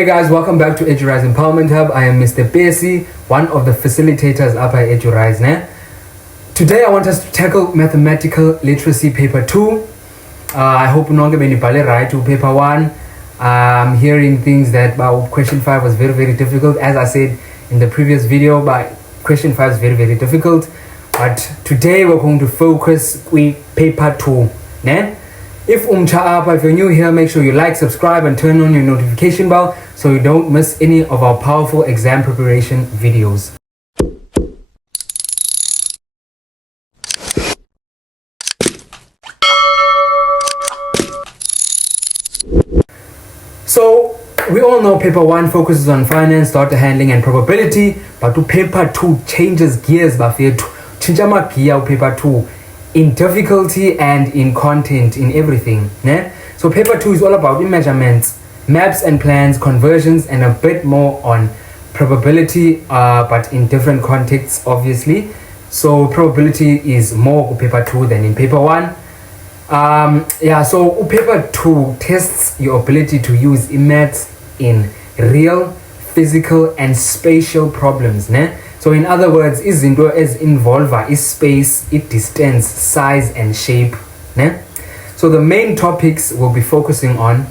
Hey guys, welcome back to EduRise Empowerment Hub. I am Mr. Pesi, one of the facilitators up at EduRise. Today I want us to tackle mathematical literacy paper 2. I hope nonke benibhale right to paper 1. I'm hearing things that question 5 was very difficult. As I said in the previous video, but question 5 is very difficult. But today we're going to focus with paper 2. If you're new here, make sure you like, subscribe, and turn on your notification bell so you don't miss any of our powerful exam preparation videos. So we all know paper 1 focuses on finance, data handling, and probability, but paper 2 changes gears. Chinchama gear paper 2 in difficulty and in content, in everything. So paper 2 is all about measurements, maps and plans, conversions, and a bit more on probability, but in different contexts, obviously. So probability is more paper 2 than in paper 1. So paper 2 tests your ability to use maths in real, physical, and spatial problems. So in other words, izinto as involver is space, distance, size, and shape. So the main topics we'll be focusing on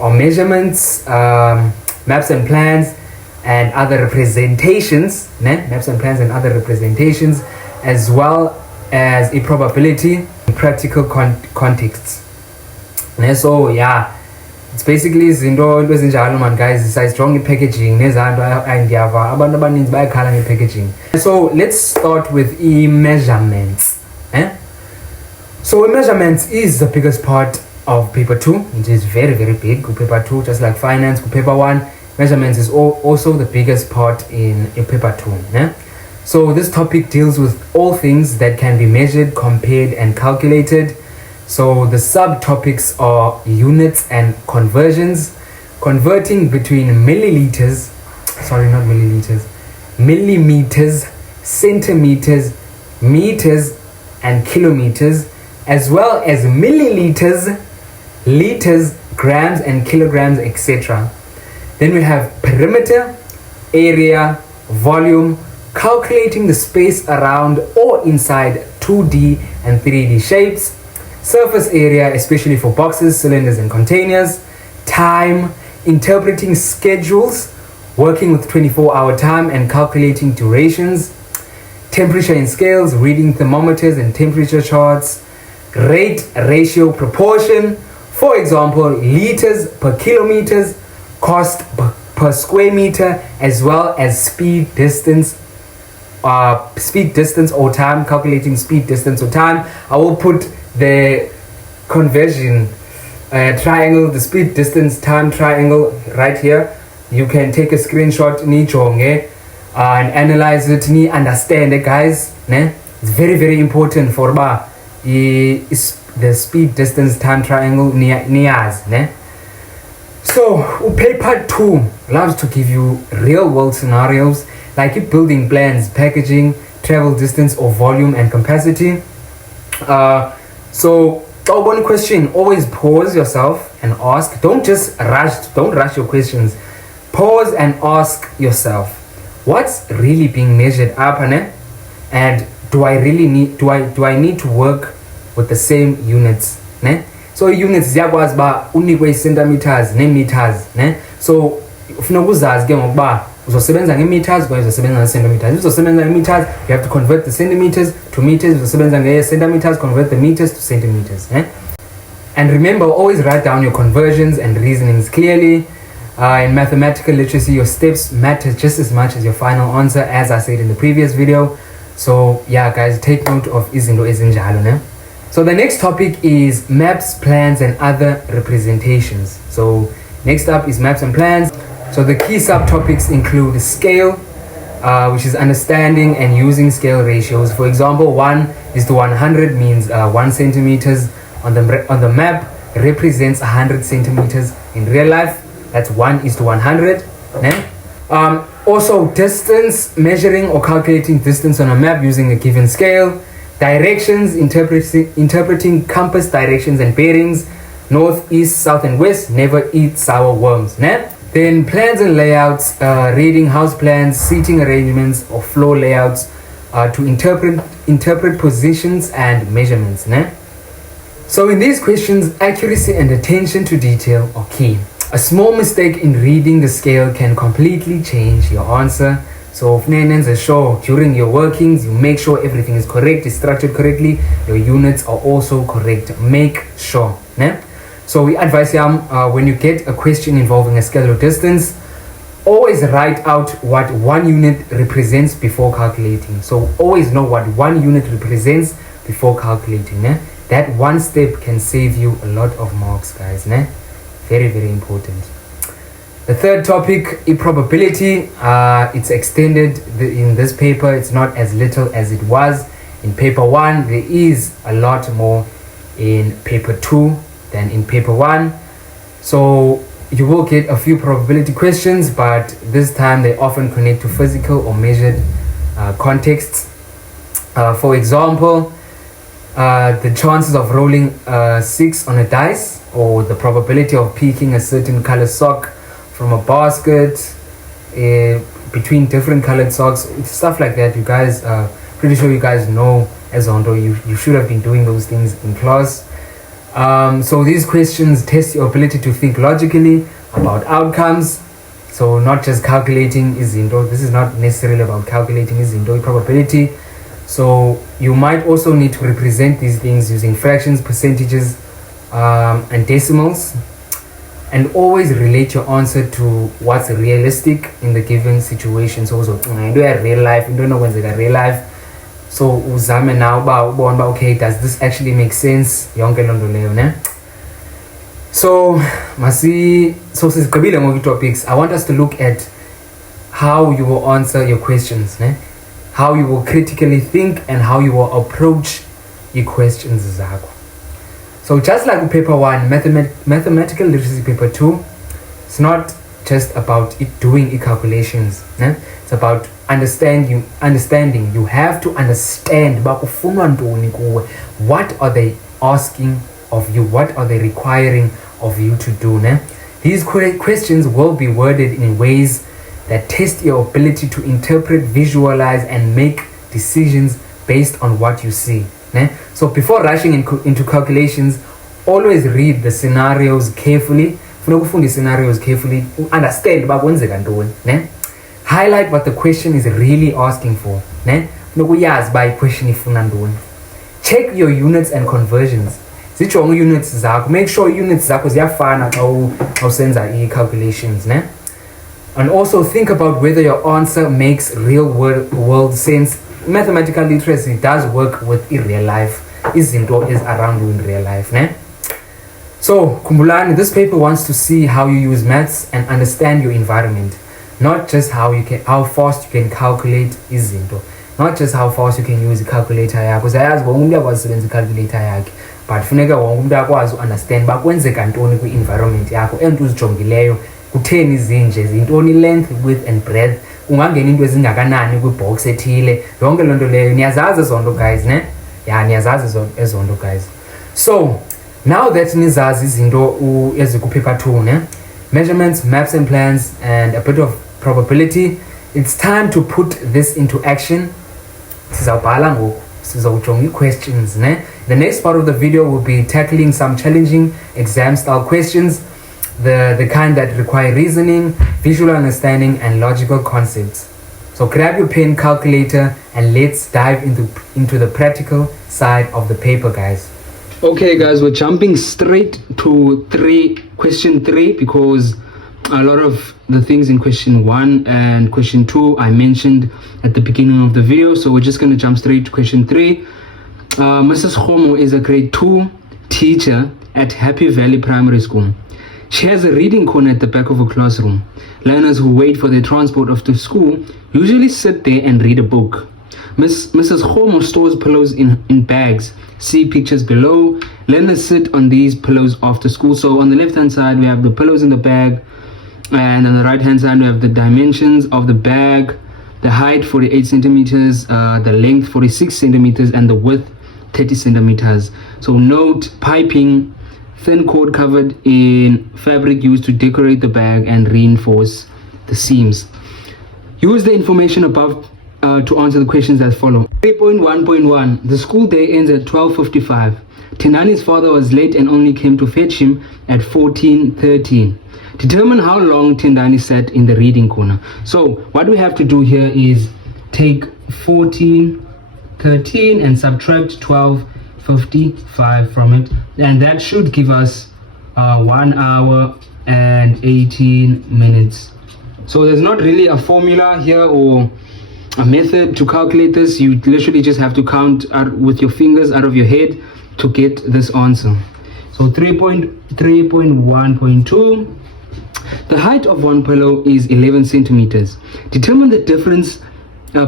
are measurements, maps and plans, and other representations. Maps and plans and other representations, as well as a probability in practical contexts. So yeah, it's basically izinto ezinjalo man guys. It's strong packaging packaging. So let's start with measurements. So measurements is the biggest part of paper 2. It is very big. Paper 2, just like finance. Paper 1, measurements is also the biggest part in paper 2. So this topic deals with all things that can be measured, compared, and calculated. So the subtopics are units and conversions, converting between millimeters, centimeters, meters, and kilometers, as well as milliliters, liters, grams, and kilograms, etc. Then we have perimeter, area, volume, calculating the space around or inside 2D and 3D shapes, surface area, especially for boxes, cylinders, and containers, time, interpreting schedules, working with 24-hour time and calculating durations, temperature in scales, reading thermometers and temperature charts, rate, ratio, proportion, for example, liters per kilometers, cost per square meter, as well as speed, distance, or time, calculating speed, distance, or time. I will put the conversion triangle, the speed, distance, time triangle right here. You can take a screenshot and analyze it, understand it, guys. It's very important for the speed, distance, time triangle nias. So paper 2 loves to give you real world scenarios like building plans, packaging, travel distance or volume and capacity. So one question, always pause yourself and ask. Don't rush your questions. Pause and ask yourself, what's really being measured up, and do I need to work with the same units? So units ziyakwazi ba unikwe centimeters meters. So ufuna ukuzazi ke ngokuba uzosebenza nge-meters kwaye uzosebenza nge-centimeters. Uzosebenza nge-meters, you have to convert the centimeters to meters. Uzosebenza nge-centimeters, convert the meters to centimeters. And remember, always write down your conversions and reasonings clearly. In mathematical literacy, your steps matter just as much as your final answer, as I said in the previous video. So yeah guys, take note of izinto ezinjalo. So the next topic is maps, plans, and other representations. So next up is maps and plans. So the key subtopics include scale, which is understanding and using scale ratios. For example, 1:100 means 1 centimeters on the map represents 100 centimeters in real life. That's 1:100. Also distance, measuring or calculating distance on a map using a given scale. Directions, interpreting compass directions and bearings. North, east, south, and west. Never eat sour worms. Then plans and layouts, reading house plans, seating arrangements or floor layouts to interpret positions and measurements. Ne? So in these questions, accuracy and attention to detail are key. A small mistake in reading the scale can completely change your answer. So sure during your workings, you make sure everything is correct, is structured correctly, your units are also correct. Make sure. Ne? So we advise you when you get a question involving a scale or distance, always write out what 1 unit represents before calculating. So always know what 1 unit represents before calculating. Ne? That one step can save you a lot of marks, guys. Ne? Very, very important. The third topic, improbability. It's extended in this paper. It's not as little as it was in paper 1. There is a lot more in paper 2 than in paper 1. So you will get a few probability questions, but this time they often connect to physical or measured contexts. For example, the chances of rolling 6 on a dice, or the probability of picking a certain color sock from a basket between different colored socks, stuff like that. You guys, pretty sure you guys know as Ondo, you should have been doing those things in class. So these questions test your ability to think logically about outcomes. So not just calculating izinto. This is not necessarily about calculating izinto probability. So you might also need to represent these things using fractions, percentages, and decimals. And always relate your answer to what's realistic in the given situation. So I do a real life, you don't know when's a real life. So uzame now about okay, does this actually make sense? Yonke londo leyo, ne? So since kabile topics, I want us to look at how you will answer your questions, ne? How you will critically think and how you will approach your questions zakho. So just like paper 1, mathematical literacy paper 2, it's not just about doing calculations. Ne? It's about understanding. You have to understand what are they asking of you, what are they requiring of you to do. Ne? These questions will be worded in ways that test your ability to interpret, visualize, and make decisions based on what you see. Ne? So before rushing into calculations, always read the scenarios carefully. Understand ne? Highlight what the question is really asking for. Ne? Check your units and conversions. Units make sure units ziyafana xa usenza calculations. Ne? And also think about whether your answer makes real world sense. Mathematical literacy does work with in real life. Izinto is around you in real life. Ne? So Kumbulani, this paper wants to see how you use maths and understand your environment. Not just how fast you can calculate izinto. Not just how fast you can use a calculator yakho. Uyazi wonke umuntu yakwazi calculator yakhe. But funeka wonke umuntu akwazi understand bakwenzeka ntoni kwi-environment yakho ento uzijongileyo. Kutheni izinje, zintoni length, width and breadth. Ungangena into ezingakanani kwi-box ethile. Yonke loo nto leyo niyazazi zonto guys, ne? Yeah, niyazazi zonto guys. So now that nizazi izinto ezikupaper 2, ne? Measurements, maps and plans, and a bit of probability, it's time to put this into action. Sizawubhala ngoku, sizawujonga questions, ne? The next part of the video will be tackling some challenging exam style questions, the kind that require reasoning, visual understanding, and logical concepts. So grab your pen, calculator, and let's dive into the practical side of the paper, guys. Okay guys, we're jumping straight to question 3 because a lot of the things in question 1 and question 2 I mentioned at the beginning of the video, so we're just going to jump straight to question 3. Mrs. Khomo is a grade 2 teacher at Happy Valley Primary School. She has a reading corner at the back of her classroom. Learners who wait for their transport after school usually sit there and read a book. Mrs. Khomo stores pillows in bags. See pictures below. Learners sit on these pillows after school. So on the left hand side we have the pillows in the bag, and on the right hand side we have the dimensions of the bag, the height 48 centimeters, the length 46 centimeters, and the width 30 centimeters. So note piping thin cord covered in fabric used to decorate the bag and reinforce the seams. Use the information above to answer the questions as follow. 3.1.1. The school day ends at 12:55. Tendani's father was late and only came to fetch him at 14:13. Determine how long Tendani sat in the reading corner. So what we have to do here is take 14:13 and subtract 12:55 from it, and that should give us 1 hour and 18 minutes. So there's not really a formula here or a method to calculate this. You literally just have to count out with your fingers out of your head to get this answer. So 3.1.2. The height of one pillow is 11 centimeters. Determine the difference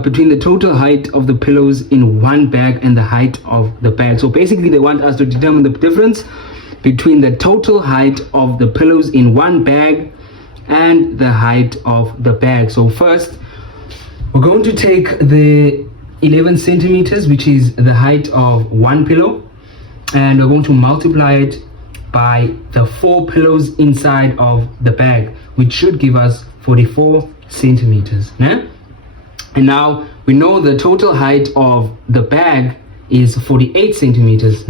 between the total height of the pillows in one bag and the height of the bag. So basically they want us to determine the difference between the total height of the pillows in one bag and the height of the bag. So first we're going to take the 11 centimeters, which is the height of one pillow, and we're going to multiply it by the 4 pillows inside of the bag, which should give us 44 centimeters. And now we know the total height of the bag is 48 centimeters.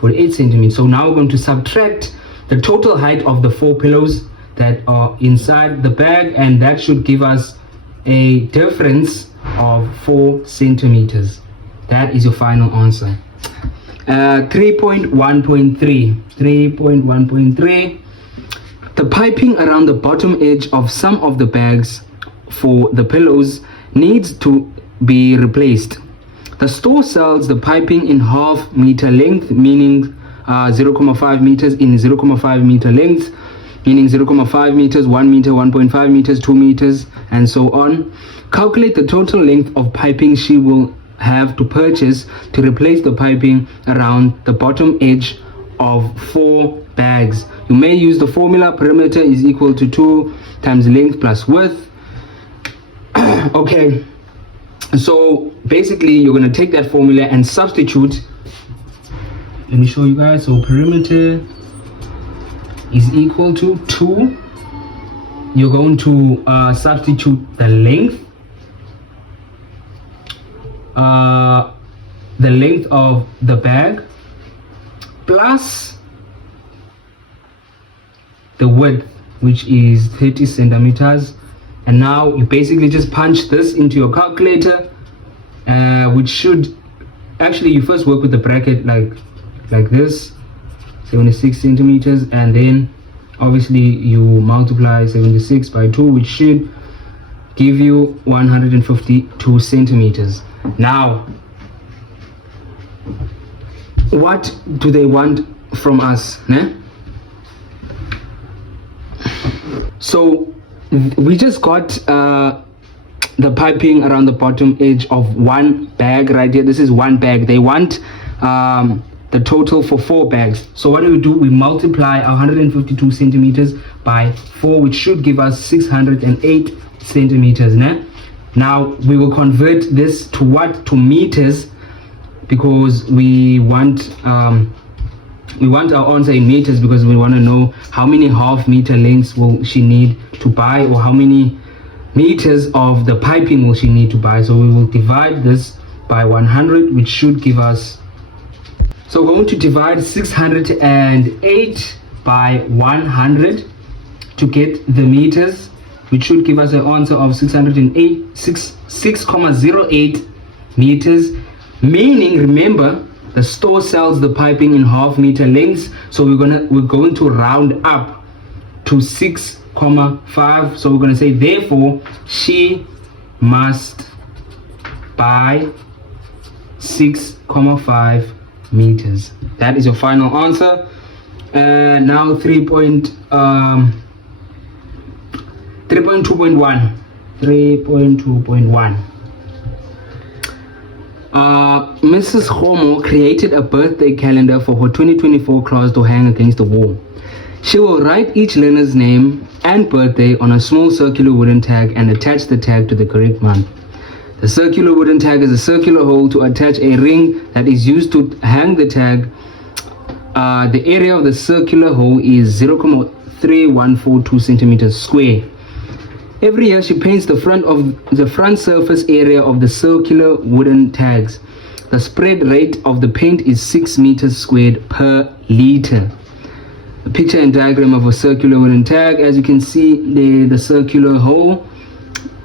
48 centimeters. So now we're going to subtract the total height of the 4 pillows that are inside the bag, and that should give us a difference of 4 centimeters. That is your final answer. 3.1.3. The piping around the bottom edge of some of the bags for the pillows needs to be replaced. The store sells the piping in half meter length, meaning 0.5 meters in 0.5 meter length, meaning 0.5 meters, 1 meter, 1.5 meters, 2 meters, and so on. Calculate the total length of piping she will have to purchase to replace the piping around the bottom edge of 4 bags. You may use the formula perimeter is equal to 2 times length plus width. Okay, so basically you're going to take that formula and substitute. Let me show you guys. So perimeter is equal to 2. You're going to substitute the length of the bag plus the width, which is 30 centimeters. And now you basically just punch this into your calculator, which should actually, you first work with the bracket like this, 76 centimeters, and then obviously you multiply 76 by 2, which should give you 152 centimeters. Now what do they want from us? So we just got the piping around the bottom edge of one bag right here. This is one bag. They want the total for 4 bags. So what do? We multiply 152 centimeters by 4, which should give us 608 centimeters. Now we will convert this to what? To meters, because we want our answer in meters, because we want to know how many half meter lengths will she need to buy, or how many meters of the piping will she need to buy. So we will divide this by 100, which should give us, so we're going to divide 608 by 100 to get the meters, which should give us an answer of 6.08 meters. Meaning, remember, the store sells the piping in half meter lengths, so we're going to round up to 6.5. So we're going to say, therefore she must buy 6.5 meters. That is your final answer. Now 3.2.1. 3.2.1. Mrs. Homo created a birthday calendar for her 2024 class to hang against the wall. She will write each learner's name and birthday on a small circular wooden tag and attach the tag to the correct month. The circular wooden tag is a circular hole to attach a ring that is used to hang the tag the area of the circular hole is 0.3142 centimeters square. Every year she paints the front surface area of the circular wooden tags. The spread rate of the paint is 6 meters squared per liter. A picture and diagram of a circular wooden tag. As you can see, the circular hole,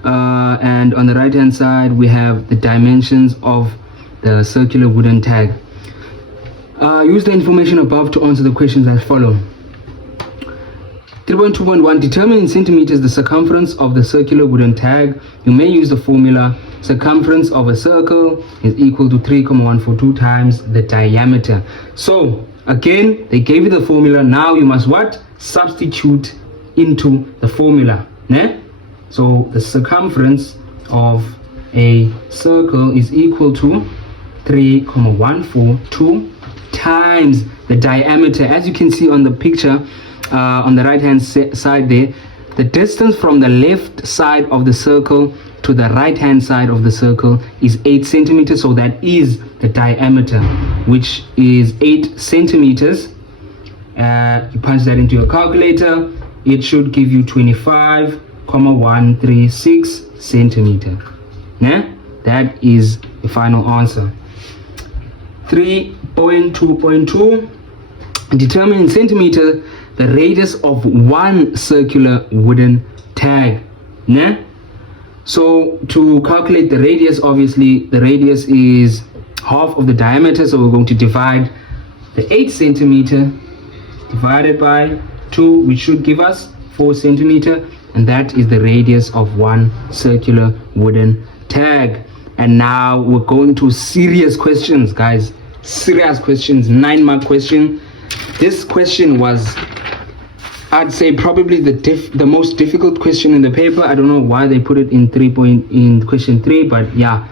and on the right hand side we have the dimensions of the circular wooden tag. Use the information above to answer the questions as follow. 3.2.1 Determine in centimeters the circumference of the circular wooden tag. You may use the formula circumference of a circle is equal to 3,142 times the diameter. So again, they gave you the formula. Now you must what? Substitute into the formula. Ne? So the circumference of a circle is equal to 3,142 times the diameter. As you can see on the picture, on the right hand side there, the distance from the left side of the circle to the right hand side of the circle is 8 centimeters. So that is the diameter, which is 8 centimeters. You punch that into your calculator, it should give you 25,136 centimeter. Yeah? That is the final answer. 3.2.2 Determine in centimeter the radius of one circular wooden tag. Yeah? So to calculate the radius, obviously the radius is half of the diameter, so we're going to divide the 8 centimeter divided by 2, which should give us 4 centimeter, and that is the radius of one circular wooden tag. And now we're going to serious questions, guys. Serious questions, 9-mark question. This question was, I'd say, probably the most difficult question in the paper. I don't know why they put it in question 3, but yeah.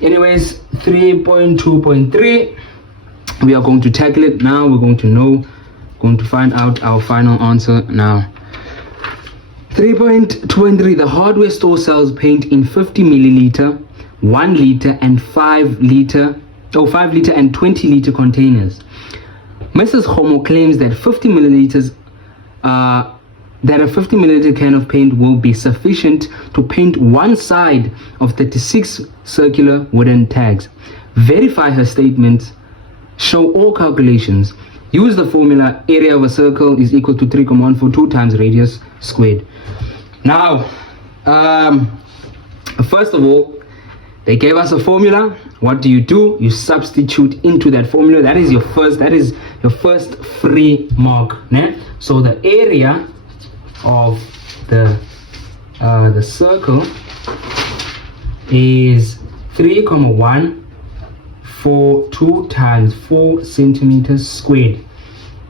Anyways, 3.2.3, we are going to tackle it now. We're going to find out our final answer now. 3.2.3, the hardware store sells paint in 50 milliliter, 1 liter and 5 liter and 20 liter containers. Mrs. Homo claims that 50 milliliters that a 50 milliliter can of paint will be sufficient to paint one side of 36 circular wooden tags. Verify her statements. Show all calculations. Use the formula area of a circle is equal to 3,142 times radius squared. Now, first of all, they gave us a formula. What do? You substitute into that formula. That is your first free mark. Né? So the area of the circle is 3,142 times 4 centimeters squared,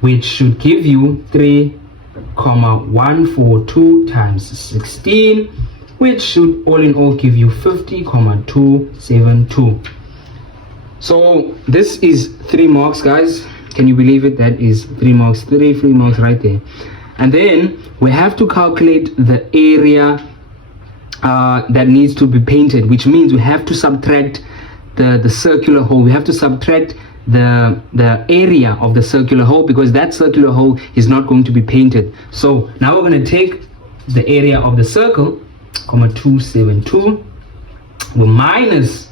which should give you 3,142 times 16, which should all in all give you 50,272. So this is 3 marks, guys. Can you believe it? That is 3 marks, 3 free marks right there. And then we have to calculate the area that needs to be painted, which means we have to subtract the circular hole. We have to subtract the area of the circular hole, because that circular hole is not going to be painted. So now we're going to take the area of the circle, 272, we minus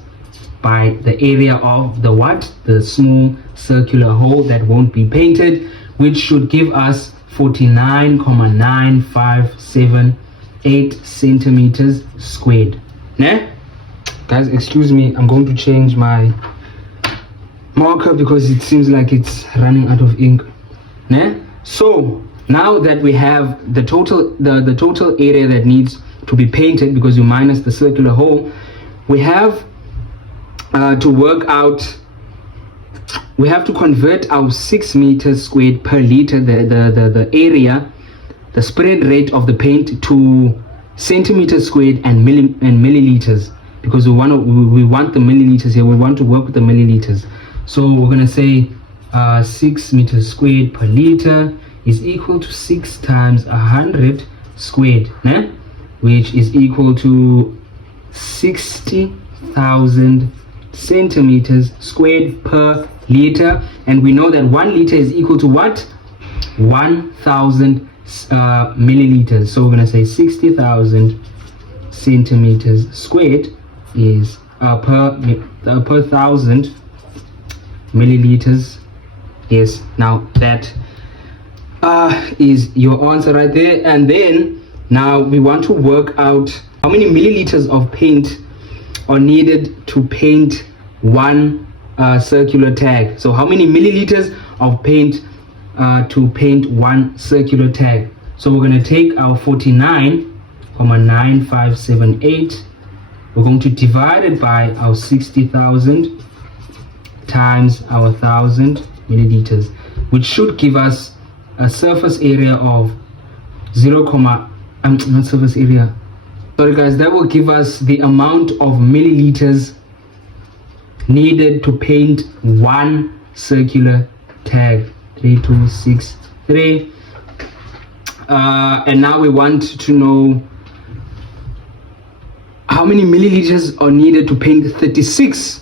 by the area of the small circular hole that won't be painted, which should give us 49,9578 centimeters squared. Nah? Guys, excuse me, I'm going to change my marker because it seems like it's running out of ink. Nah? So now that we have the total area that needs to be painted, because you minus the circular hole, we have to work out, we have to convert our 6 meters squared per liter, the area, the spread rate of the paint, to centimeters squared and milliliters, because we want the milliliters here. We want to work with the milliliters. So we're going to say 6 meters squared per liter is equal to 6 times 100 squared, né? Which is equal to 60,000 centimeters squared per liter, and we know that 1 liter is equal to what? 1,000 milliliters. So we're going to say 60,000 centimeters squared is per 1,000 milliliters. Yes, now that is your answer right there. And then now we want to work out how many milliliters of paint are needed to paint one circular tag. So how many milliliters of paint to paint one circular tag? So we're going to take our 49,9578. We're going to divide it by our 60,000 times our 1,000 milliliters, which should give us a surface area of not surface area. Sorry guys, that will give us the amount of milliliters needed to paint one circular tag. 3263. And now we want to know how many milliliters are needed to paint 36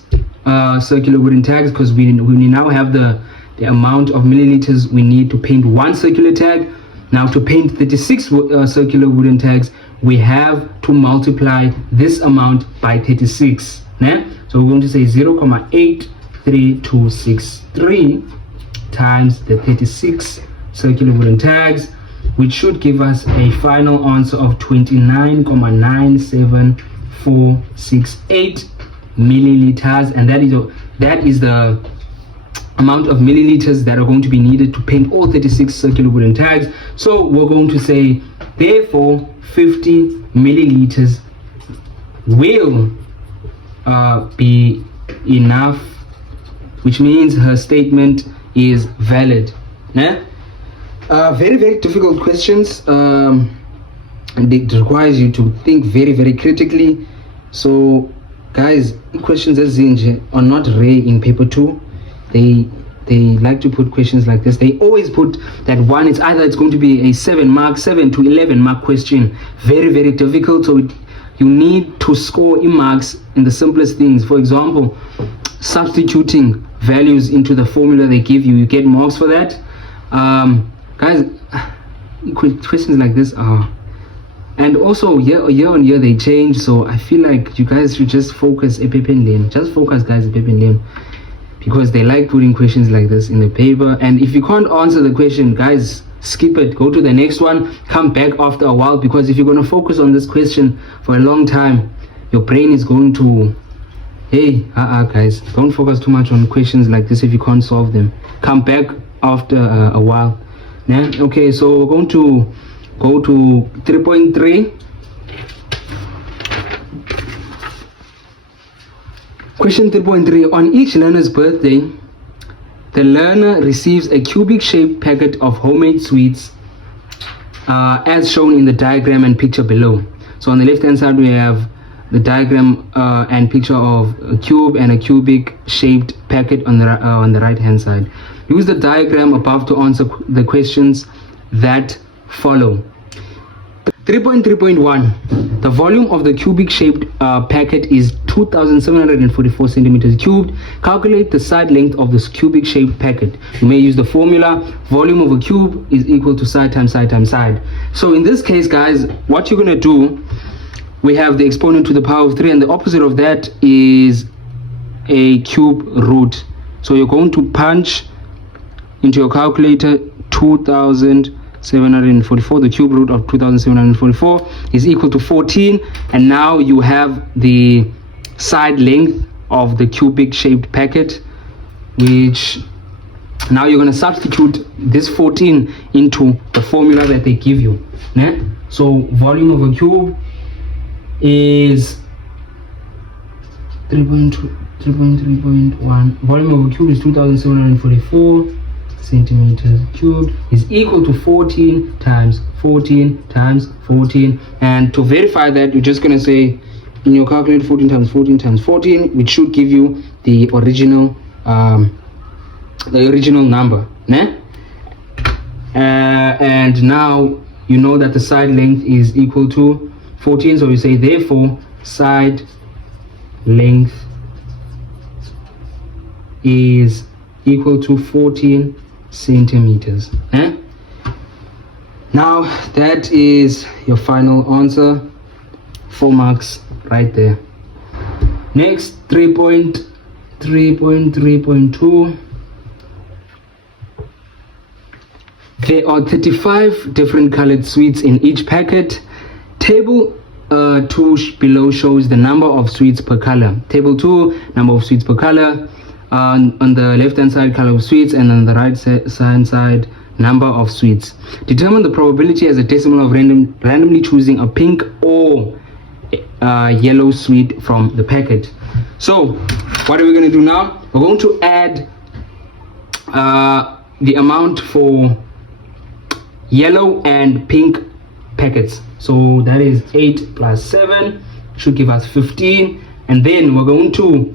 circular wooden tags, because we now have the amount of milliliters we need to paint one circular tag. Now to paint 36 circular wooden tags, we have to multiply this amount by 36. So we're going to say 0.83263 times the 36 circular wooden tags, which should give us a final answer of 29,97468 milliliters, and that is the amount of milliliters that are going to be needed to paint all 36 circular wooden tags. So we're going to say, therefore, 50 milliliters will be enough, which means her statement is valid. Very, very difficult questions, and it requires you to think very, very critically. So guys, questions as zinje are not rare in paper 2. They like to put questions like this. They always put that one, it's going to be a 7 to 11 mark question. Very, very difficult. So you need to score in marks in the simplest things. For example, substituting values into the formula they give you, you get marks for that. Guys, questions like this are, and also year on year they change. So I feel like you guys should just focus a paper lane. Just focus, guys, a paper lane, because they like putting questions like this in the paper. And if you can't answer the question, guys, skip it, go to the next one, come back after a while, because if you're going to focus on this question for a long time, your brain is going to, hey, guys, don't focus too much on questions like this if you can't solve them. Come back after a while. Yeah, okay, so we're going to go to 3.3. Question 3.3. On each learner's birthday, the learner receives a cubic shaped packet of homemade sweets as shown in the diagram and picture below. So on the left hand side we have the diagram and picture of a cube and a cubic shaped packet on the right hand side. Use the diagram above to answer the questions that follow. 3.3.1. The volume of the cubic shaped packet is 2,744 centimeters cubed. Calculate the side length of this cubic shaped packet. You may use the formula volume of a cube is equal to side times side times side. So in this case, guys, what you're going to do, we have the exponent to the power of 3, and the opposite of that is a cube root. So you're going to punch into your calculator 2,744. The cube root of 2,744 is equal to 14, and now you have the side length of the cubic shaped packet, which now you're going to substitute this 14 into the formula that they give you. So volume of a cube is 3.3.1. volume of a cube is 2,744 centimeters cubed is equal to 14 times 14 times 14. And to verify that, you're just going to say in your calculator 14 times 14 times 14, which should give you the original number. And now you know that the side length is equal to 14, so we say therefore side length is equal to 14 centimeters. Now that is your final answer. 4 marks right there. Next, 3.3.2. There are 35 different colored sweets in each packet. Table 2 below shows the number of sweets per color. Table 2, number of sweets per color. On the left hand side, color of sweets, and on the right side, number of sweets. Determine the probability as a decimal of randomly choosing a pink or yellow sweet from the packet. So what are we going to do now? We're going to add the amount for yellow and pink packets. So that is 8 plus 7 should give us 15, and then we're going to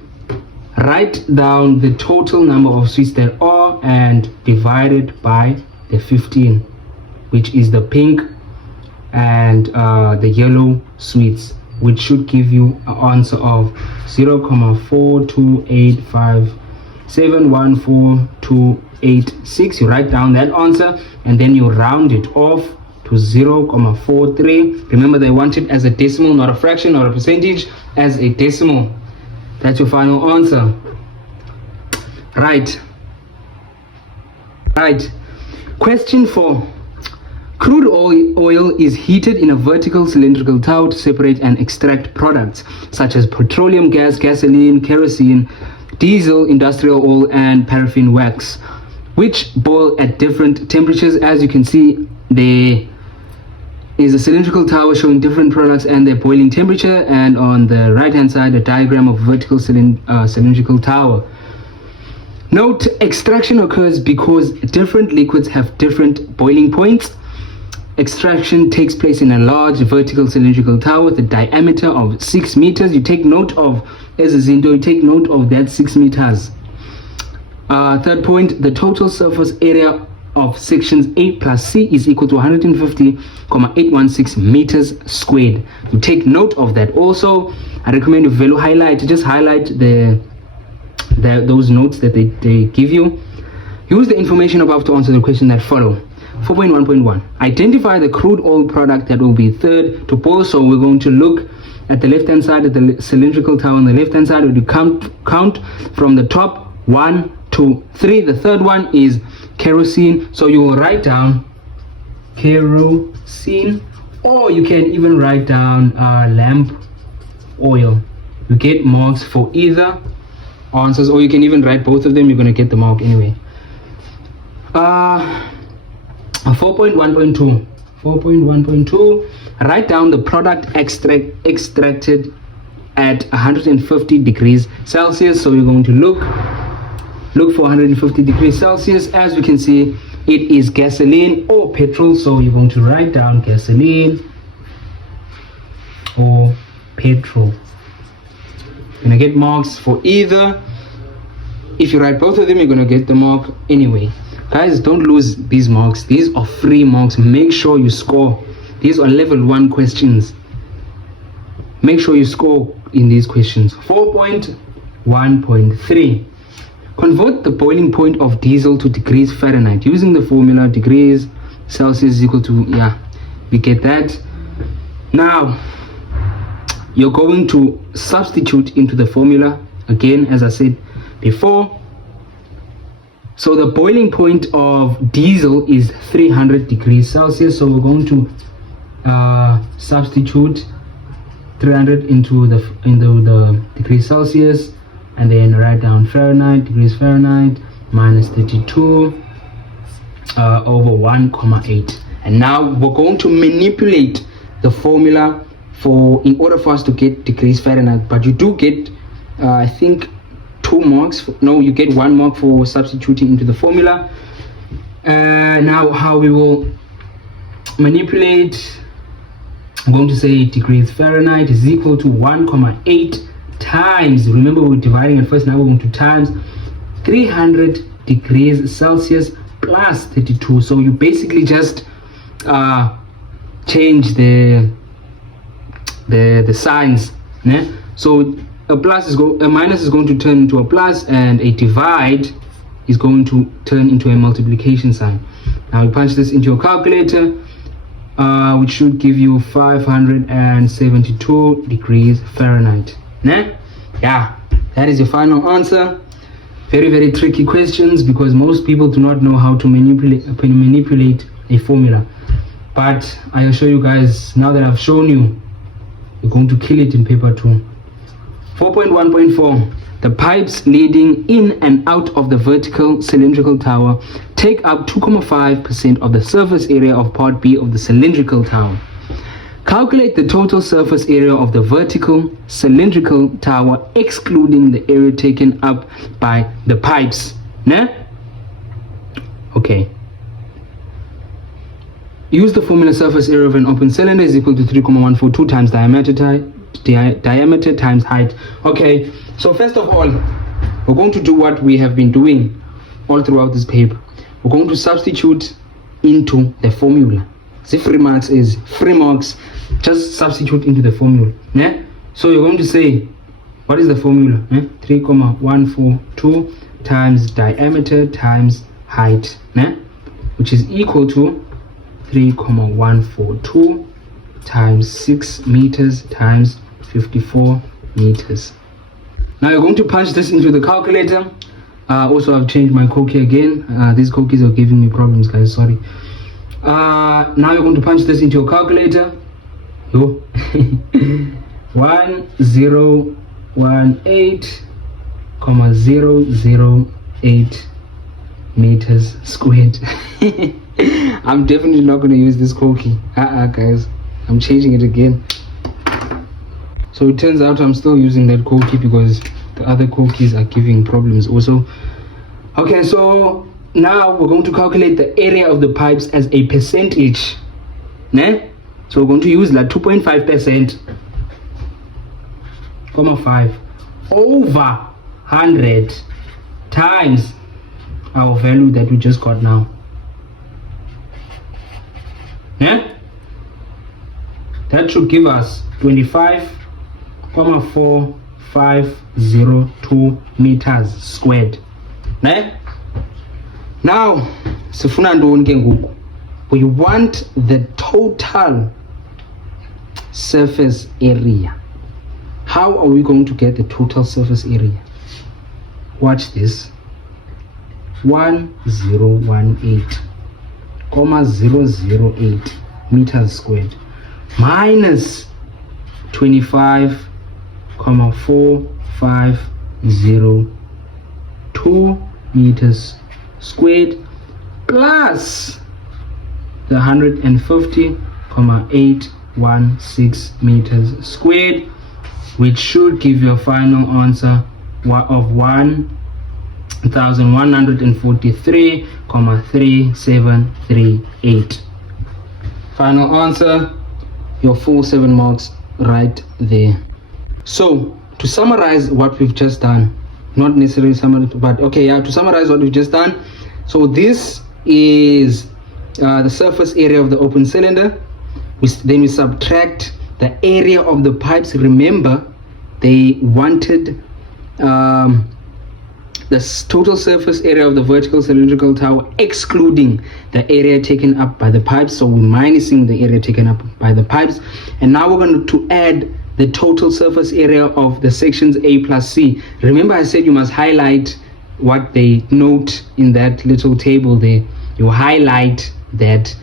write down the total number of sweets there are and divide it by the 15, which is the pink and the yellow sweets, which should give you an answer of 0.428571428. You write down that answer and then you round it off to 0.43. Remember, they want it as a decimal, not a fraction or a percentage, as a decimal. That's your final answer. Right. Question 4. Crude oil is heated in a vertical cylindrical tower to separate and extract products such as petroleum gas, gasoline, kerosene, diesel, industrial oil, and paraffin wax, which boil at different temperatures. As you can see, there is a cylindrical tower showing different products and their boiling temperature, and on the right hand side a diagram of vertical cylindrical tower. Note, extraction occurs because different liquids have different boiling points. Extraction takes place in a large vertical cylindrical tower with a diameter of 6 meters. You take note of, as a Zinto, you take note of that 6 meters. Third point, the total surface area of sections A plus C is equal to 150,816 meters squared. You take note of that. Also, I recommend you value highlight. Just highlight those notes that they give you. Use the information above to answer the question that follow. 4.1.1. Identify the crude oil product that will be third to boil. So we're going to look at the left hand side, at the cylindrical tower on the left hand side. We'll count from the top 1, 2, 3. The third one is kerosene. So you will write down kerosene, or you can even write down lamp oil. You get marks for either answers, or you can even write both of them. You're going to get the mark anyway. 4.1.2. 4.1.2. Write down the product extracted at 150 degrees Celsius. So we're going to look for 150 degrees Celsius. As we can see, it is gasoline or petrol. So you're going to write down gasoline or petrol. You're going to get marks for either. If you write both of them, you're going to get the mark anyway. Guys, don't lose these marks. These are free marks. Make sure you score. These are level 1 questions. Make sure you score in these questions. 4.1.3. Convert the boiling point of diesel to degrees Fahrenheit using the formula degrees Celsius is equal to, we get that. Now, you're going to substitute into the formula again, as I said before. So the boiling point of diesel is 300 degrees Celsius. So we're going to substitute 300 into the degrees Celsius, and then write down Fahrenheit, degrees Fahrenheit, minus 32 over 1,8. And now we're going to manipulate the formula in order for us to get degrees Fahrenheit. But you do get, I think, 2 marks. You get 1 mark for substituting into the formula. Now how we will manipulate, I'm going to say degrees Fahrenheit is equal to 1,8 times, remember we're dividing at first, now we're going to times 300 degrees Celsius plus 32. So you basically just change the signs, né? So a minus is going to turn into a plus, and a divide is going to turn into a multiplication sign. Now we punch this into your calculator, which should give you 572 degrees Fahrenheit. Né? Yeah, that is your final answer. Very, very tricky questions because most people do not know how to manipulate a formula. But I assure you guys, now that I've shown you, you're going to kill it in paper 2. 4.1.4. The pipes leading in and out of the vertical cylindrical tower take up 2.5% of the surface area of part B of the cylindrical tower. Calculate the total surface area of the vertical cylindrical tower excluding the area taken up by the pipes. Né? Okay. Use the formula surface area of an open cylinder is equal to 3.142 times diameter times height. Okay, so first of all, we're going to do what we have been doing all throughout this paper. We're going to substitute into the formula. See, free marks is free marks. Just substitute into the formula. Yeah? So you're going to say, what is the formula? 3.142 times diameter times height, yeah? Which is equal to 3.142 times 6 meters times 54 meters. Now you're going to punch this into the calculator. Also, I've changed my cookie again. These cookies are giving me problems, guys. Sorry. Now you're going to punch this into your calculator. 1018,008 meters squared. I'm definitely not going to use this cookie. Guys, I'm changing it again. So it turns out I'm still using that cookie because the other cookies are giving problems also. Okay, so now we're going to calculate the area of the pipes as a percentage. Né? So we're going to use like 2.5%, 5 over 100 times our value that we just got now. Yeah? That should give us 25.4502 meters squared. Né? Now, we want the total surface area. How are we going to get the total surface area? Watch this. 1018,008 meters squared minus 25.4502 meters squared plus the 150.816 meters squared, which should give you a final answer of 1,143.3738. Final answer, your full 7 marks right there. So to summarize what we've just done, not necessarily summarize, but okay, yeah, to summarize what we've just done. So this is the surface area of the open cylinder. Then we subtract the area of the pipes. Remember, they wanted the total surface area of the vertical cylindrical tower excluding the area taken up by the pipes. So we're minusing the area taken up by the pipes. And now we're going to add the total surface area of the sections A plus C. Remember, I said you must highlight what they note in that little table there. You highlight that.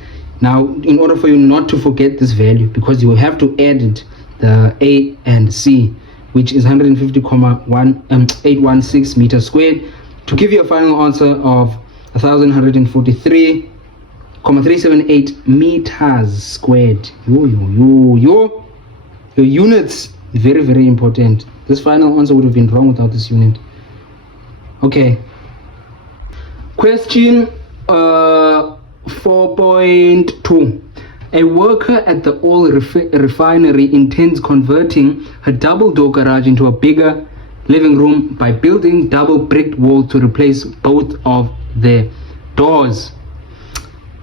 Now, in order for you not to forget this value, because you will have to add it, the A and C, which is 150.816 meters squared, to give you a final answer of 1,143.378 meters squared. Your units, very, very important. This final answer would have been wrong without this unit. Okay. Question 4.2. A worker at the oil refinery intends converting her double-door garage into a bigger living room by building double brick wall to replace both of the doors.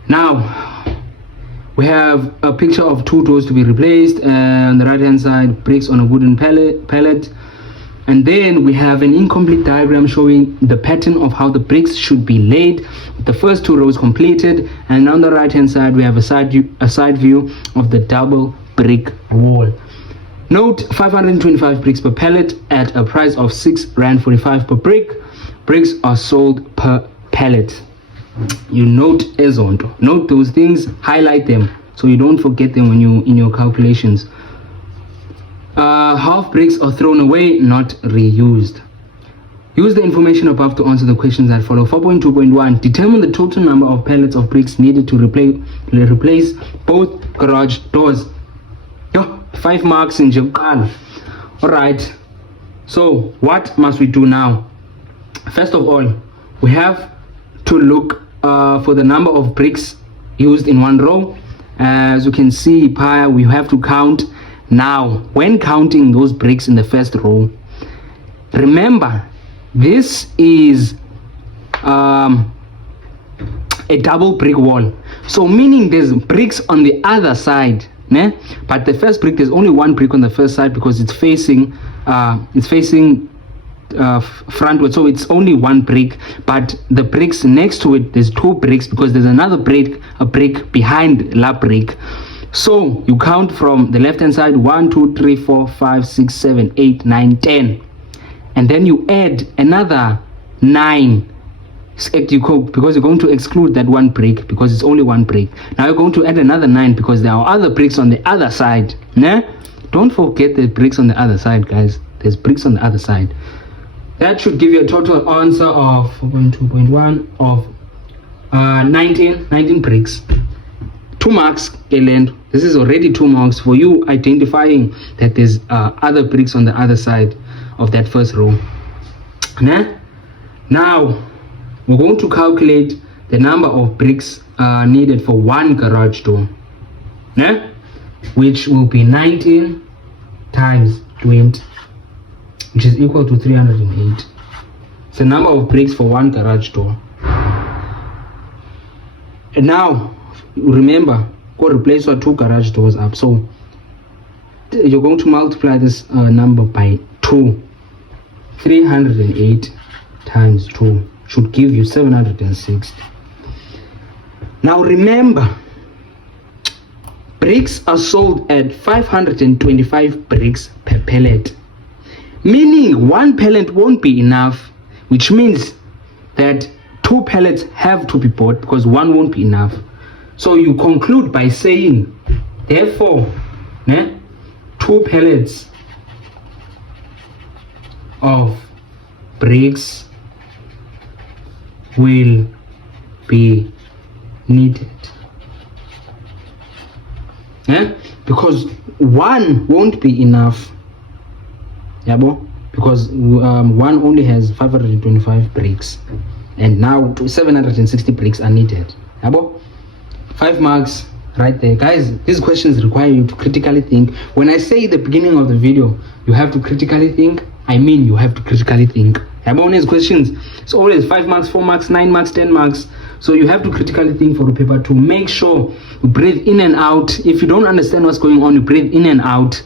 Now, we have a picture of 2 doors to be replaced, and on the right hand side, bricks on a wooden pallet. And then we have an incomplete diagram showing the pattern of how the bricks should be laid. The first 2 rows completed, and on the right hand side we have a side view of the double brick wall. Note 525 bricks per pallet at a price of 6 Rand 45 per brick. Bricks are sold per pallet. You note ezonto. Note those things, highlight them so you don't forget them when you in your calculations. Half bricks are thrown away, not reused. Use the information above to answer the questions that follow. 4.2.1. Determine the total number of pallets of bricks needed to replace both garage doors. 5 marks in Japan. Alright, so what must we do now? First of all, we have to look for the number of bricks used in one row. As you can see, we have to count. Now, when counting those bricks in the first row, remember, this is a double brick wall. So meaning there's bricks on the other side. But the first brick, there's only 1 brick on the first side because it's facing frontward, so it's only 1 brick. But the bricks next to it, there's 2 bricks because there's another brick, a brick behind la brick. So you count from the left hand side 1, 2, 3, 4, 5, 6, 7, 8, 9, 10, and then you add another 9 because you're going to exclude that 1 brick because it's only 1 brick. Now you're going to add another 9 because there are other bricks on the other side. Don't forget the bricks on the other side, guys. There's bricks on the other side. That should give you a total answer of 4.2.1 of 19 bricks. 2 marks, Elend. This is already 2 marks for you identifying that there's other bricks on the other side of that first row. Now we're going to calculate the number of bricks needed for 1 garage door, which will be 19 times 20, which is equal to 308. It's the number of bricks for 1 garage door. And now remember, go replace our 2 garage doors up, so you're going to multiply this number by 2. 308 times 2 should give you 760. Now remember, bricks are sold at 525 bricks per pallet, meaning 1 pallet won't be enough, which means that 2 pallets have to be bought because 1 won't be enough. So you conclude by saying, therefore, 2 pallets of bricks will be needed. Because 1 won't be enough. Because 1 only has 525 bricks, and now 760 bricks are needed. 5 marks right there, guys. These questions require you to critically think. When I say the beginning of the video, you have to critically think, I mean you have to critically think. These questions, it's always 5 marks, 4 marks, 9 marks, 10 marks. So you have to critically think for the paper 2. Make sure you breathe in and out. If you don't understand what's going on, you breathe in and out.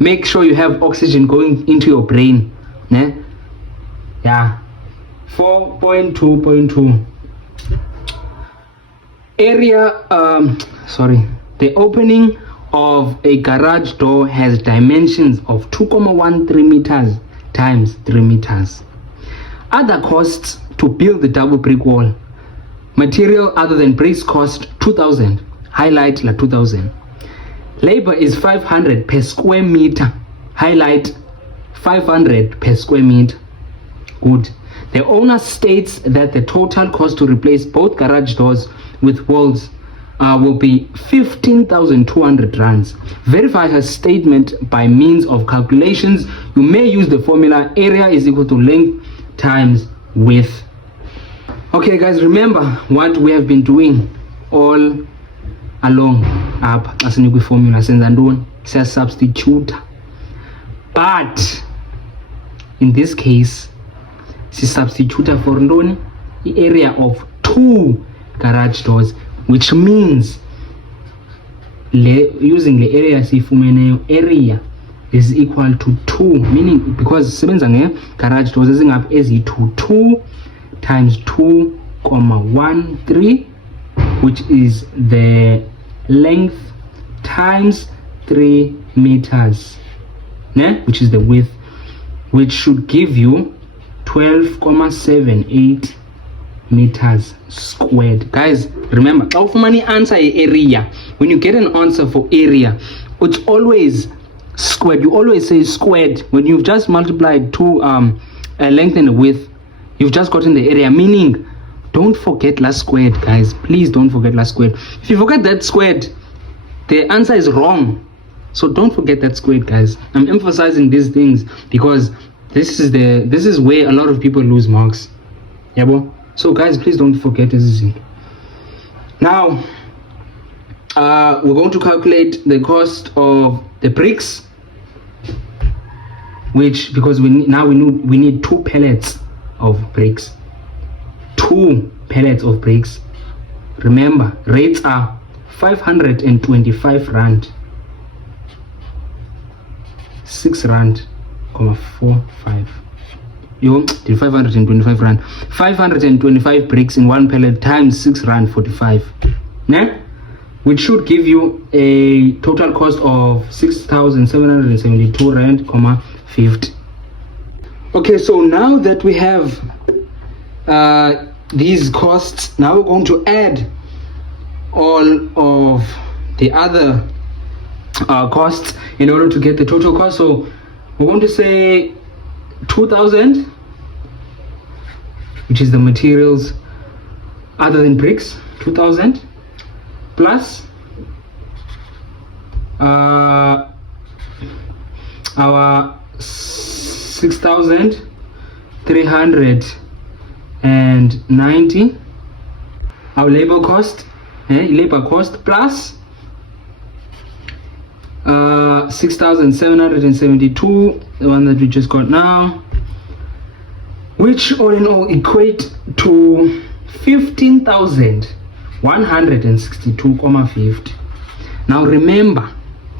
Make sure you have oxygen going into your brain. 4.2.2. The opening of a garage door has dimensions of 2.13 meters times 3 meters. Other costs to build the double brick wall. Material other than bricks cost 2,000. Highlight 2,000. Labor is 500 per square meter. Highlight 500 per square meter. Good. The owner states that the total cost to replace both garage doors with walls will be 15,200 rands. Verify her statement by means of calculations. You may use the formula area is equal to length times width. Okay guys, remember what we have been doing all along up as a formula since I'm substitute, but in this case she substitute for the area of 2 garage doors, which means using the area is equal to 2, meaning because sebenza garage doors up as 2 times 2,13, which is the length times 3 meters, which is the width, which should give you 12,78 meters squared. Guys, remember, answer area. When you get an answer for area, it's always squared. You always say squared when you've just multiplied two a length and a width. You've just gotten the area, meaning don't forget last squared, guys. Please don't forget last squared. If you forget that squared, the answer is wrong. So don't forget that squared, guys. I'm emphasizing these things because this is where a lot of people lose marks. Yeah, bro. So guys, please don't forget this. Now we're going to calculate the cost of the bricks, which because we need 2 pallets of bricks. 2 pallets of bricks. Remember, rates are 525 rand, 6 rand, 45. 525 rand. 525 bricks in 1 pellet times 6 rand 45. Which should give you a total cost of 6,772 rand, 50. Okay, so now that we have these costs, now we're going to add all of the other costs in order to get the total cost. So we're going to say 2,000, which is the materials other than bricks, 2,000 plus our 6,390, our labor cost plus 6,772, the one that we just got now, which all in all equate to 15,162,50. Now remember,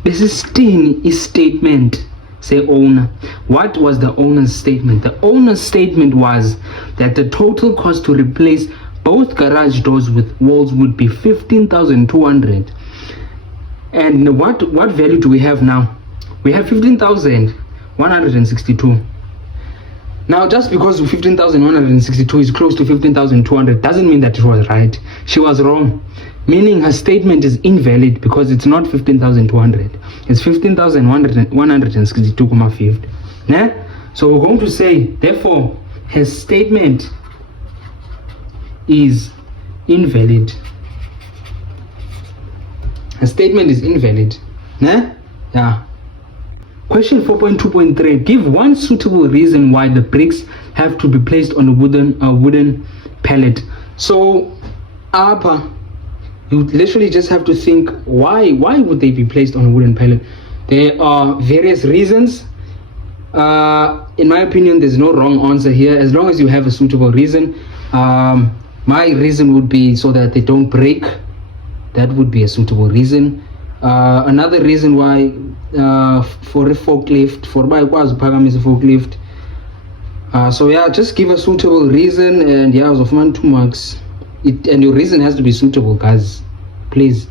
this is still a statement. Say owner. What was the owner's statement? The owner's statement was that the total cost to replace both garage doors with walls would be 15,200. And what value do we have now? We have 15,162. Now, just because 15,162 is close to 15,200 doesn't mean that it was right. She was wrong, meaning her statement is invalid because it's not 15,200. It's 15,162,50. So we're going to say, therefore, her statement is invalid. A statement is invalid. Yeah. Question 4.2.3. Give one suitable reason why the bricks have to be placed on a wooden pallet. So, you literally just have to think, why would they be placed on a wooden pallet? There are various reasons. In my opinion, there's no wrong answer here, as long as you have a suitable reason. My reason would be so that they don't break. That would be a suitable reason. Another reason why, for a forklift, forklift. So yeah, just give a suitable reason, and yeah, of man 2 marks. And your reason has to be suitable, guys. Please.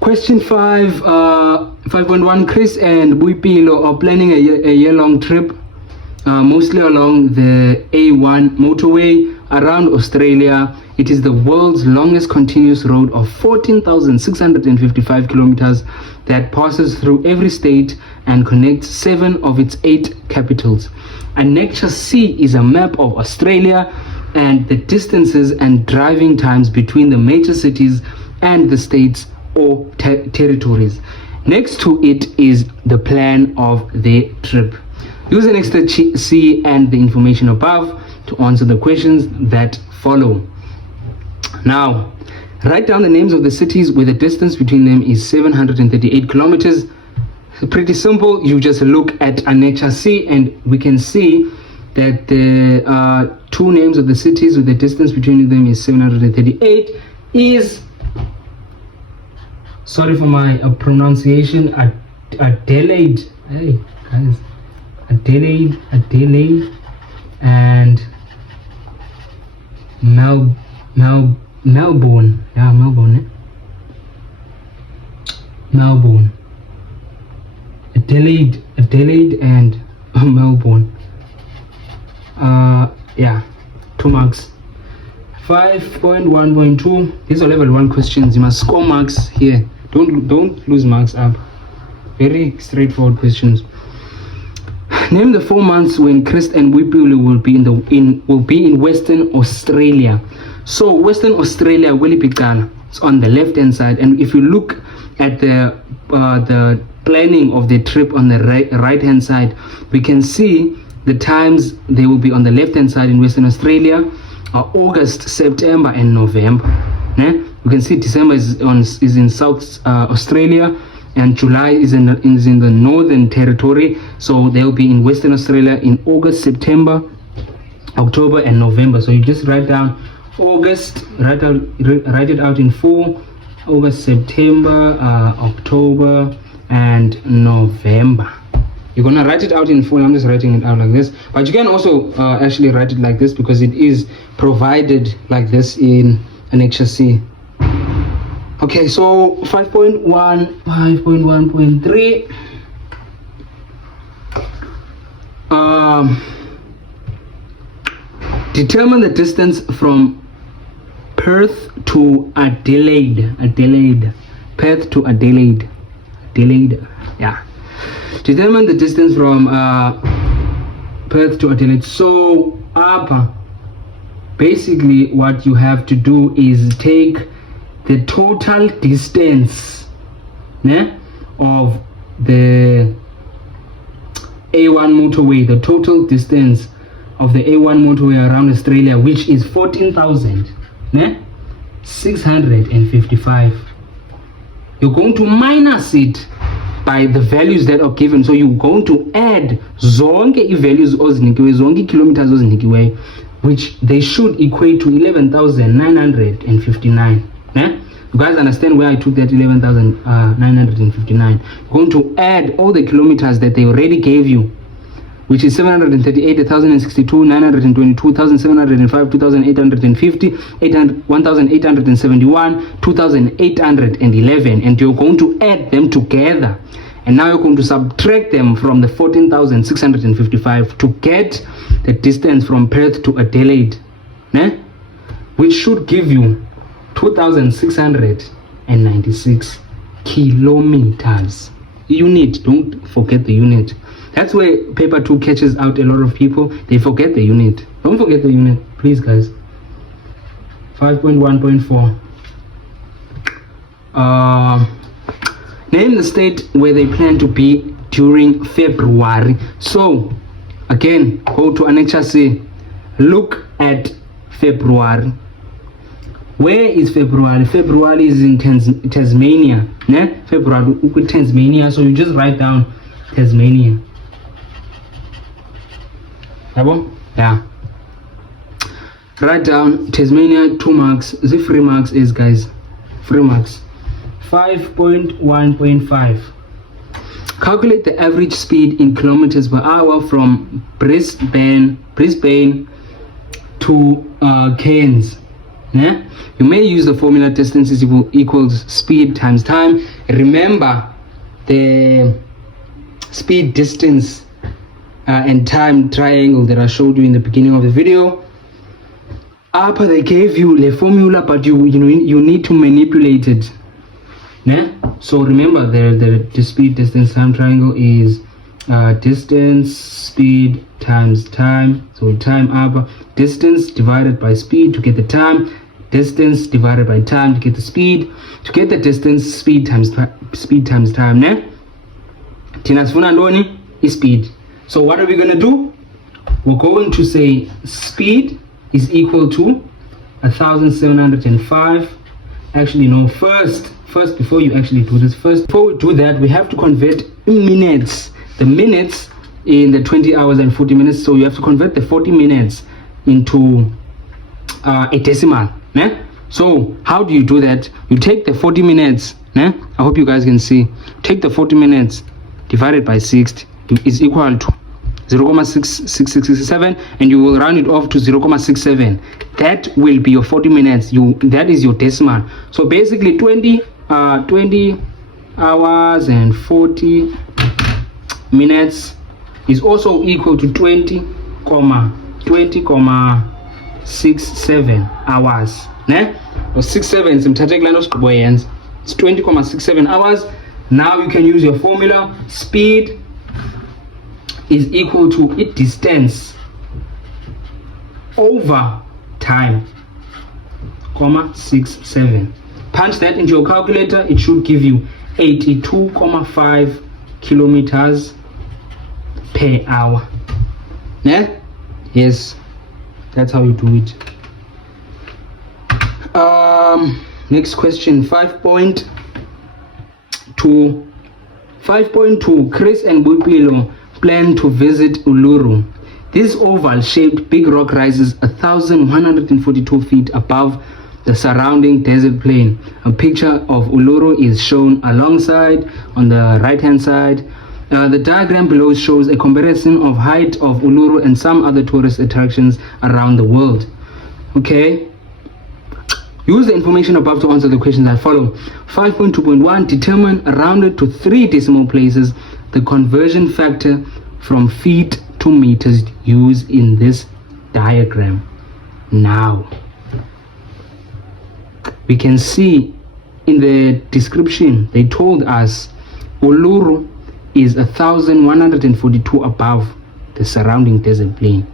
Question 5.1. Chris and Buipilo are planning a year-long trip, mostly along the A1 motorway around Australia. It is the world's longest continuous road of 14,655 kilometers that passes through every state and connects 7 of its 8 capitals. Annexure C is a map of Australia and the distances and driving times between the major cities and the states or territories. Next to it is the plan of the trip. Use Annexure C and the information above to answer the questions that follow. Now, write down the names of the cities where the distance between them is 738 kilometers. Pretty simple. You just look at Annexure C and we can see that the 2 names of the cities with the distance between them is 738 is, sorry for my pronunciation, Adelaide, hey guys, Adelaide, and Melbourne, yeah, Melbourne, Melbourne, Adelaide, and Melbourne. Yeah, 2 marks. 5.1.2. These are level 1 questions. You must score marks here. Don't lose marks up. Very straightforward questions. Name the 4 months when Christ and Wipuli will be in Western Australia. So Western Australia, Willipikana, it's on the left hand side, and if you look at the planning of the trip on the right hand side, we can see the times they will be on the left hand side in Western Australia are August, September, and November. You can see December is in South Australia, and July is in the Northern Territory. So they'll be in Western Australia in August, September, October, and November. So you just write down August, write it out in 4: August, September, October, and November. You're gonna write it out in full. I'm just writing it out like this, but you can also actually write it like this because it is provided like this in Annexure C. Okay, so 5.1.3. Determine the distance from Perth to Adelaide. Perth to Adelaide. Yeah. Determine the distance from Perth to Adelaide. So basically what you have to do is take the total distance of the A1 motorway, the total distance of the A1 motorway around Australia, which is 14,655. You're going to minus it by the values that are given. So you're going to add zonke values ozinikiwe, zonke kilometers ozinikiwe, which they should equate to 11,959. You guys understand where I took that 11,959? You're going to add all the kilometers that they already gave you, which is 738, 1,062, 922, 1,705, 2,850, 1,871, 2,811, and you're going to add them together. And now you're going to subtract them from the 14,655 to get the distance from Perth to Adelaide, which should give you 2,696 kilometers. Unit, don't forget the unit. That's where paper 2 catches out a lot of people. They forget the unit. Don't forget the unit, please, guys. 5.1.4. Name the state where they plan to be during February. So again, go to Annexure C. Look at February. Where is February? February is in Tasmania. February Tasmania. So you just write down Tasmania. Yeah. Write down Tasmania, 2 marks. The 3 marks is, guys, 3 marks. 5.1.5. Calculate the average speed in kilometers per hour from Brisbane to Cairns. You may use the formula distance is equals speed times time. Remember the speed, distance, and time triangle that I showed you in the beginning of the video. Upper they gave you the formula, but you need to manipulate it. So remember the speed, distance, time triangle is distance, speed times time. So time upper, distance divided by speed to get the time, distance divided by time to get the speed. To get the distance, speed times time. Tina sifuna ndoni is speed. So what are we going to do? We're going to say speed is equal to 1,705. Actually, no, first before you actually do this, before we do that, we have to convert minutes, the minutes in the 20 hours and 40 minutes. So you have to convert the 40 minutes into a decimal. So how do you do that? You take the 40 minutes. I hope you guys can see. Take the 40 minutes divided by 60 is equal to 0.6667, and you will round it off to 0.67. That will be your 40 minutes. That is your decimal. So basically 20 hours and 40 minutes is also equal to 20.67 hours. Ne? Or 67 it's 20.67 hours. Now you can use your formula. Speed is equal to distance over time, 67. Punch that into your calculator. It should give you 82.5 kilometers per hour. Yeah? Yes, that's how you do it. Next question, 5.2. 5.2. Chris and Bupilo plan to visit Uluru. This oval-shaped big rock rises 1,142 feet above the surrounding desert plain. A picture of Uluru is shown alongside on the right-hand side. The diagram below shows a comparison of height of Uluru and some other tourist attractions around the world. Okay. Use the information above to answer the questions that follow. 5.2.1. Determine, rounded to 3 decimal places, the conversion factor from feet to meters used in this diagram. Now, we can see in the description, they told us Uluru is 1,142 above the surrounding desert plain.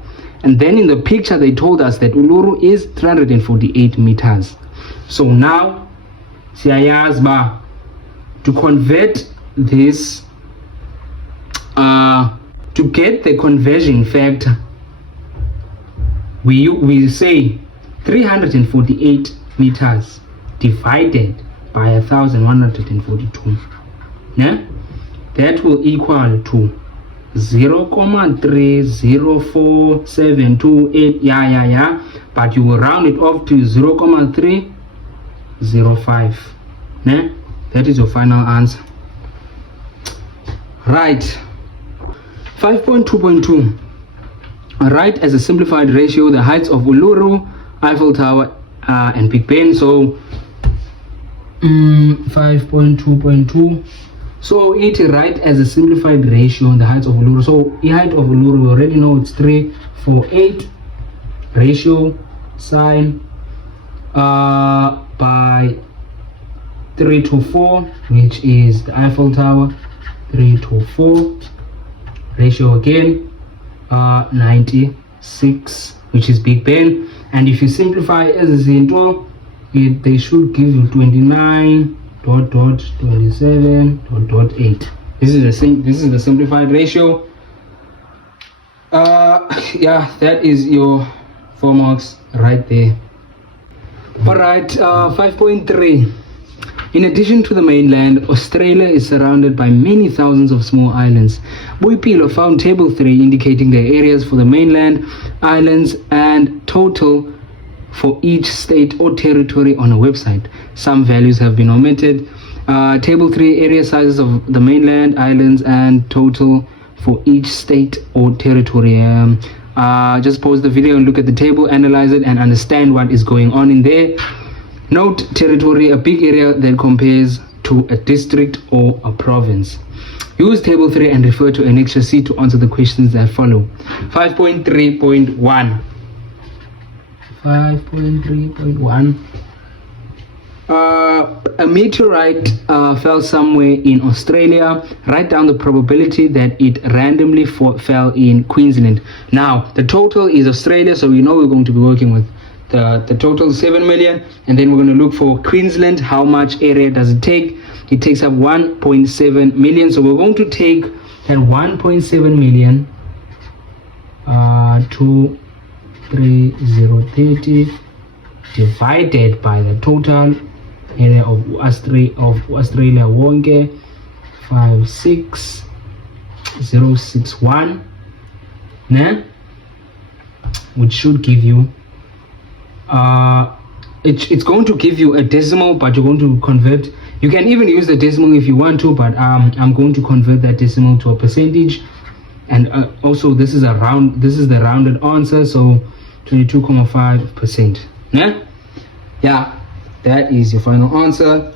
And then in the picture, they told us that Uluru is 348 meters. So now, siyazba, to convert this, to get the conversion factor, we say 348 meters divided by 1,142. Yeah? That will equal to 0.304728. Yeah. But you will round it off to 0.305. Yeah? That is your final answer. Right. 5.2.2. Write as a simplified ratio the heights of Uluru, Eiffel Tower, and Big Ben. So 5.2.2. So it write as a simplified ratio the heights of Uluru. So the height of Uluru, we already know it's 348 ratio sine by 3 to 4, which is the Eiffel Tower. 3 to 4 ratio again, 96, which is Big Ben. And if you simplify as a zinto, they should give you 29.27.8. This is the simplified ratio. Yeah, that is your 4 marks right there. All right, 5.3. In addition to the mainland, Australia is surrounded by many thousands of small islands. Boipilo found table 3 indicating the areas for the mainland, islands, and total for each state or territory on a website. Some values have been omitted. Table 3, area sizes of the mainland, islands, and total for each state or territory. Just pause the video and look at the table, analyze it, and understand what is going on in there. Note territory, a big area that compares to a district or a province. Use table 3 and refer to annexure C to answer the questions that follow. 5.3.1. 5.3.1. A meteorite fell somewhere in Australia. Write down the probability that it randomly fell in Queensland. Now, the total is Australia, so we know we're going to be working with the total 7 million, and then we're going to look for Queensland. How much area does it take? It takes up 1.7 million, so we're going to take that 1.7 million to 3030 divided by the total area of Australia wonke 56061, which should give you it's going to give you a decimal, but you're going to convert. You can even use the decimal if you want to, but I'm going to convert that decimal to a percentage. And also this is the rounded answer, so 22.5%. Yeah, that is your final answer.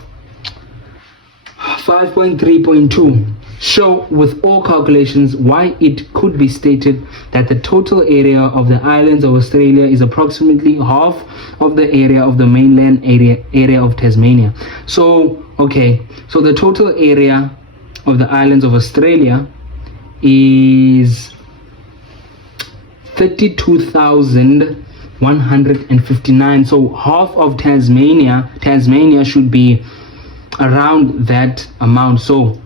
5.3.2. Show with all calculations why it could be stated that the total area of the islands of Australia is approximately half of the area of the mainland area of Tasmania. So okay, so the total area of the islands of Australia is 32,159. So half of Tasmania should be around that amount. So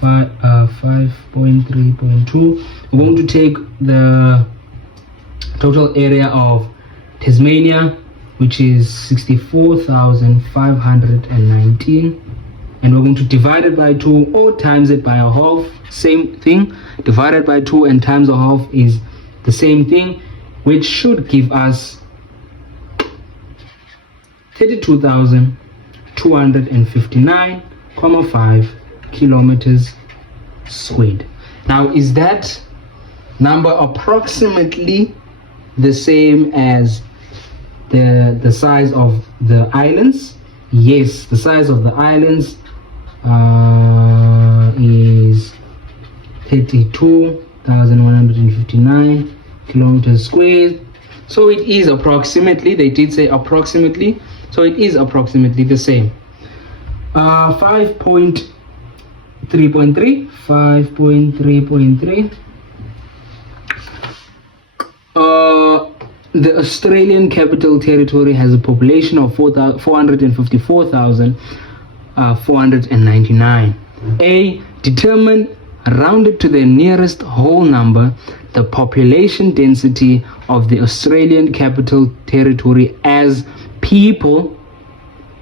5.3.2, we're going to take the total area of Tasmania, which is 64,519, and we're going to divide it by 2 or times it by a half. Same thing, divided by 2 and times a half is the same thing, which should give us 32,259.5 kilometers squared. Now, is that number approximately the same as the size of the islands? Yes, the size of the islands is 32,159 kilometers squared. So it is approximately, they did say approximately, so it is approximately the same. 5.3.3. The Australian Capital Territory has a population of 454,499. A. Determine, rounded to the nearest whole number, the population density of the Australian Capital Territory as people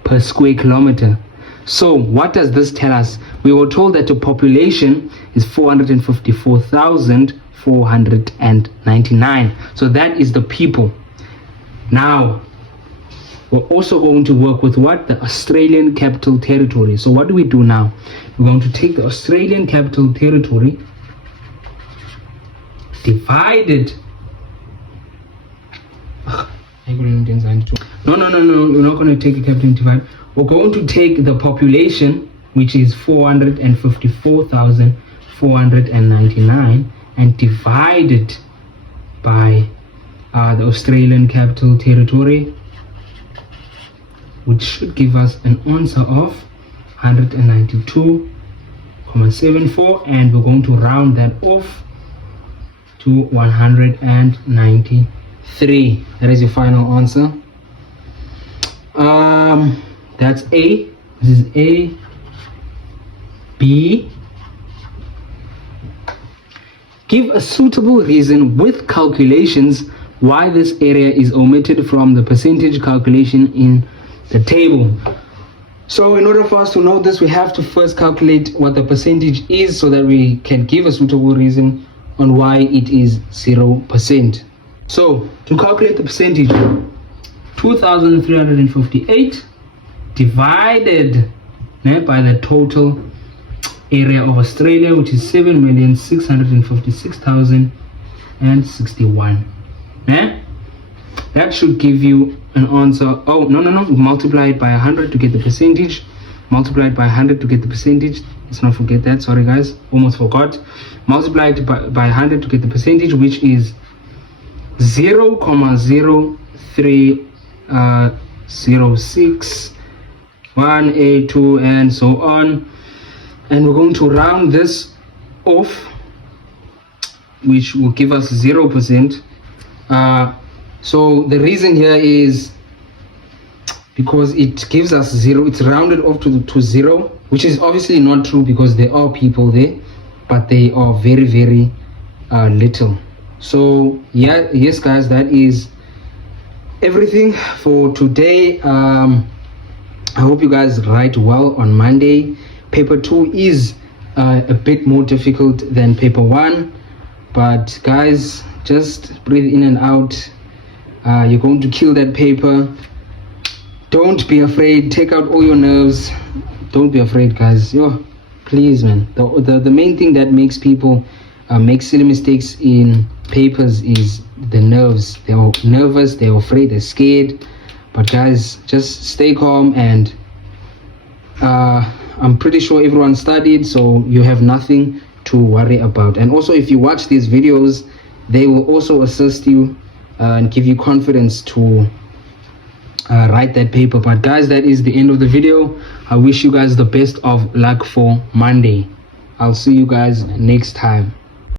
per square kilometer. So what does this tell us? We were told that the population is 454,499. So that is the people. Now, we're also going to work with what? The Australian Capital Territory. So what do we do now? We're going to take the Australian Capital Territory, divide it. No, we're not going to take the capital and divide. We're going to take the population, which is 454,499, and divide it by the Australian Capital Territory, which should give us an answer of 192.74, and we're going to round that off to 193. That is your final answer. That's A. This is A. B. Give a suitable reason with calculations why this area is omitted from the percentage calculation in the table. So in order for us to know this, we have to first calculate what the percentage is so that we can give a suitable reason on why it is 0%. So to calculate the percentage, 2,358 divided by the total area of Australia, which is 7,656,061. That should give you an answer. Oh, no, multiply it by 100 to get the percentage. Multiply it by 100 to get the percentage. Let's not forget that. Sorry guys, almost forgot. Multiply it by 100 to get the percentage, which is 0.0306 182 and so on. And we're going to round this off, which will give us 0%. So the reason here is because it gives us 0. It's rounded off to 0, which is obviously not true because there are people there, but they are very, very little. So yeah, yes guys, that is everything for today. I hope you guys write well on Monday. Paper 2 is a bit more difficult than paper 1, but guys, just breathe in and out. You're going to kill that paper. don't be afraid. Take out all your nerves. Don't be afraid, guys. Yo, please, man. The main thing that makes people make silly mistakes in papers is the nerves. They're nervous, they're afraid, they're scared. But guys, just stay calm, and I'm pretty sure everyone studied, so you have nothing to worry about. And also, if you watch these videos, they will also assist you and give you confidence to write that paper. But guys, that is the end of the video. I wish you guys the best of luck for Monday. I'll see you guys next time.